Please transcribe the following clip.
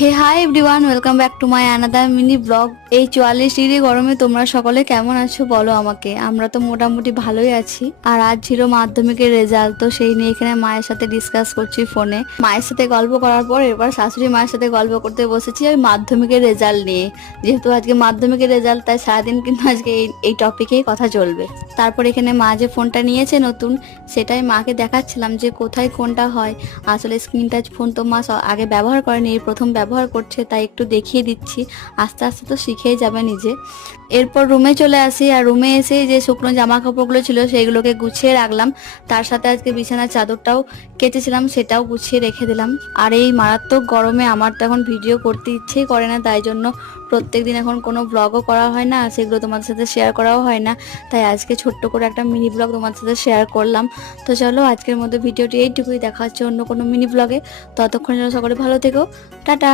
Hey hi everyone, welcome back to my another mini blog. এই 44 degree গরমে তোমরা সকলে কেমন আছো বলো আমাকে। আমরা তো মোটামুটি ভালোই আছি। আর আজ ছিল মাধ্যমিকের রেজাল্ট, তো সেই নিয়ে এখানে মায়ের সাথে ডিসকাস করছি ফোনে। মায়ের সাথে গল্প করার পর এবার শাশুড়ি মায়ের সাথে গল্প করতে বসেছি ওই মাধ্যমিকের রেজাল্ট নিয়ে। যেহেতু আজকে মাধ্যমিকের রেজাল্ট, তাই সারাদিন কিন্তু আজকে এই টপিকেই কথা চলবে। তারপর এখানে মা যে ফোনটা নিয়েছে নতুন, সেটাই মাকে দেখাচ্ছিলাম যে কোথায় কোনটা হয়। আসলে স্ক্রিন টাচ ফোন তো মা আগে ব্যবহার করেনি, এই প্রথম ব্যবহার করছে, তাই একটু দেখিয়ে দিচ্ছি। আস্তে আস্তে তো শিখেই যাবে নিজে। এরপর রুমে চলে আসি, আর রুমে এসে যে শুকনো জামা কাপড়গুলো ছিল সেইগুলোকে গুছিয়ে রাখলাম। তার সাথে আজকে বিছানার চাদরটাও কেচেছিলাম, সেটাও গুছিয়ে রেখে দিলাম। আর এই মারাত্মক গরমে আমার তো এখন ভিডিও করতে ইচ্ছেই করে না, তাই জন্য প্রত্যেকদিন এখন কোনো ব্লগও করা হয় না, আর সেগুলো তোমাদের সাথে শেয়ার করাও হয় না। তাই আজকে ছোট্ট করে একটা মিনি ব্লগ তোমাদের সাথে শেয়ার করলাম। তো চলো আজকের মধ্যে ভিডিওটি এইটুকুই, দেখা হচ্ছে অন্য কোনো মিনি ব্লগে। ততক্ষণ যেন সকলে ভালো থেকো। টাটা।